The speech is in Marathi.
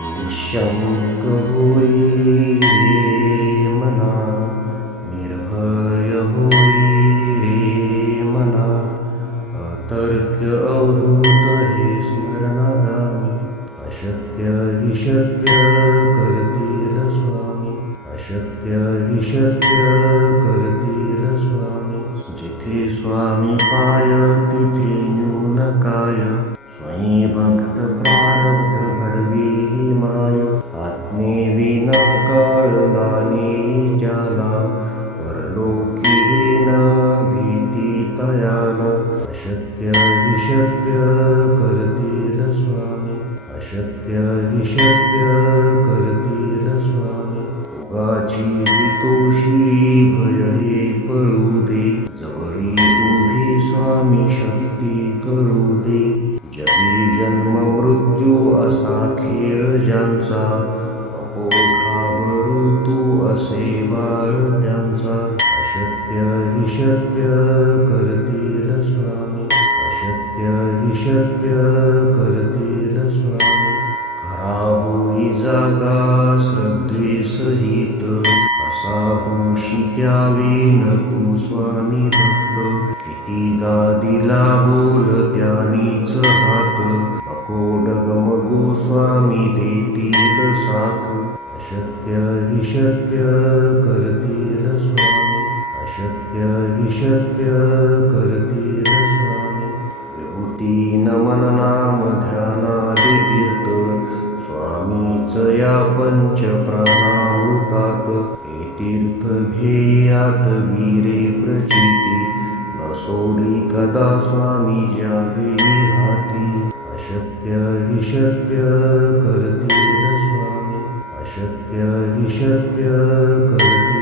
निशंक होई रे मना, निर्भय होई रे मना, अतर्क्य अवधूत हे स्मरणागामी, अशक्य हि शक्य करतील स्वामी, अशक्य हि शक्य करतील स्वामी. जिथे स्वामी पाय तिथे न्यून काय, स्वयं भक्त प्रारब्ध घडवी ही माय. आत्मेविन कळलाने ज्याला, परलोकी न भीती तयाला. अशक्य हि शक्य करतील स्वामी, अशक्य हि शक्य करतील स्वामी. उगाची भीतोषी भय हे पळू दे, जवळी उभी स्वामी शक्ती कळू दे. जगी जन्म मृत्यू असा खेळ ज्यांचा, नको घाबरू तू असे बाळ त्यांचा. अशक्य हि शक्य करतील स्वामी, अशक्य हि शक्य करतील स्वामी. खरा होई जागा श्रद्धे सहित, असा होशी द्यावी न तू स्वामी भक्त. कितीदा दिला बोल त्यानीच हात, नको डगमगू स्वामी देतील साथ. अशक्य हि शक्य करतील स्वामी, अशक्य हि शक्य करतील स्वामी. विभूती नमन नाम ध्यानादि तीर्थ, स्वामीच या पंच प्राणामृतात. हे तीर्थ घेई आठवी रे प्रचिती, न सोडी कदा स्वामी ज्या घेई हाती. अशक्य हि शक्य करतील स्वामी, अशक्य हि शक्य करतील